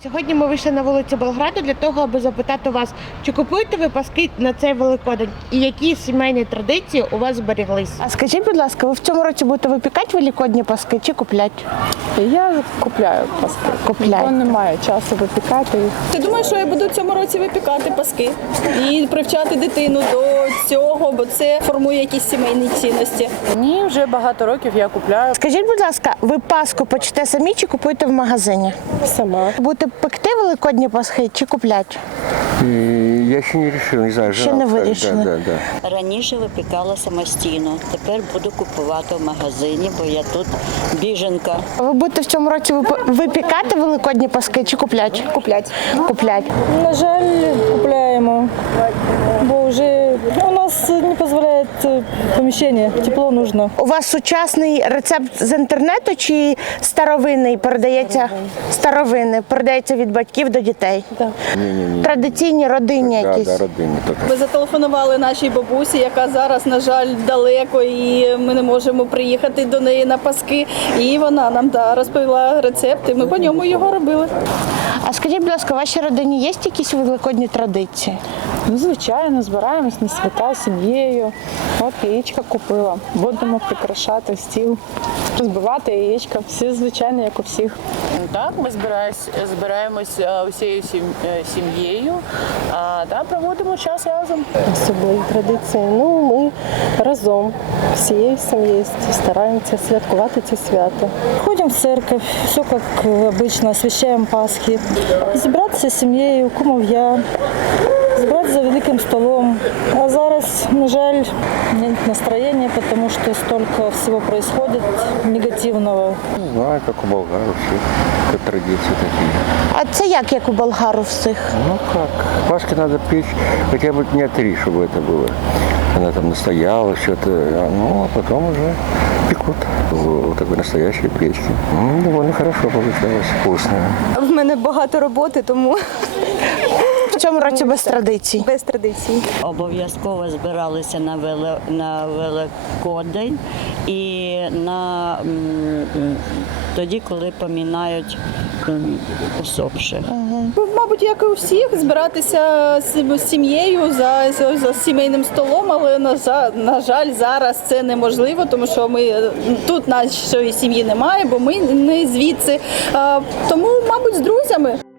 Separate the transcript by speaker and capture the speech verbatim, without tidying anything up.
Speaker 1: Сьогодні ми вийшли на вулицю Болграду для того, аби запитати вас, чи купуєте ви паски на цей Великодень і які сімейні традиції у вас зберіглись? А скажіть, будь ласка, ви в цьому році будете випікати великодні паски чи купляти?
Speaker 2: Я купляю паски.
Speaker 1: Купляєте.
Speaker 2: Бо немає часу випікати їх.
Speaker 3: Ти думаєш, що я буду в цьому році випікати паски і привчати дитину до цього, бо це формує якісь сімейні цінності.
Speaker 2: Ні, вже багато років я купляю
Speaker 1: Скажіть, будь ласка, ви паску печете самі чи купуєте в магазині?
Speaker 2: сама.
Speaker 1: Будете пекти великодні паски чи купляти?
Speaker 4: І я ще не вирішив, не знаю.
Speaker 1: Ще не вирішили.
Speaker 4: Да, да, да.
Speaker 5: Раніше випікала самостійно, тепер буду купувати в магазині, бо я тут біженка.
Speaker 1: Ви будете в цьому році вип- випікати великодні паски чи купляти?
Speaker 3: Куплять.
Speaker 1: Купляти.
Speaker 6: На жаль, купляємо, бо вже у нас не дозволяє поміщення, тепло потрібно.
Speaker 1: У вас сучасний рецепт з інтернету чи старовинний передається? Старовинний передається від батьків до дітей?
Speaker 6: Так.
Speaker 1: Традиційні родинні
Speaker 4: Да,
Speaker 1: якісь?
Speaker 4: да, родинні тільки.
Speaker 3: Ми зателефонували нашій бабусі, яка зараз, на жаль, далеко, і ми не можемо приїхати до неї на паски. І вона нам да, розповіла рецепт, і ми по ньому його робили.
Speaker 1: А скажіть, будь ласка, в вашій родині є якісь великодні традиції?
Speaker 2: Ну, звичайно, збираємось на свята з сім'єю. От яєчка купила. Будемо прикрашати стіл, розбивати яєчка. Все звичайно, як у всіх.
Speaker 7: Так, ми збираємось, збираємось е, усією сім- е, сім'єю а, та проводимо час разом.
Speaker 6: Особливі традиції. Ну, ми разом, всією сім'єю стараємося святкувати це свято. Ходимо в церковь, все як обычно, освящаємо Пасхи. Зібратися з сім'єю, кумов'я, збирати за великим столом. А зараз, на жаль, нет настроения, потому что столько всего происходит негативного.
Speaker 4: Не знаю, як у болгар, всіх, як традиції такі.
Speaker 1: А це як, як у болгару всіх?
Speaker 4: Ну как, паски надо печь хотя бы дня три, чтобы это было. Она там настояла, что-то, ну, а потом уже пекут в вот такой настоящей печке. Ну, довольно хорошо получалось, вкусно.
Speaker 8: В мене багато роботи, тому
Speaker 1: В цьому році без традицій.
Speaker 8: без традицій.
Speaker 5: Обов'язково збиралися на, веле, на Великодень і на м, м, тоді, коли помінають м, усопших.
Speaker 3: Мабуть, як і у всіх, збиратися з з сім'єю за, за, за сімейним столом, але на, за- на жаль, зараз це неможливо, тому що ми тут нашої сім'ї немає, бо ми не звідси. А, тому, мабуть, з друзями.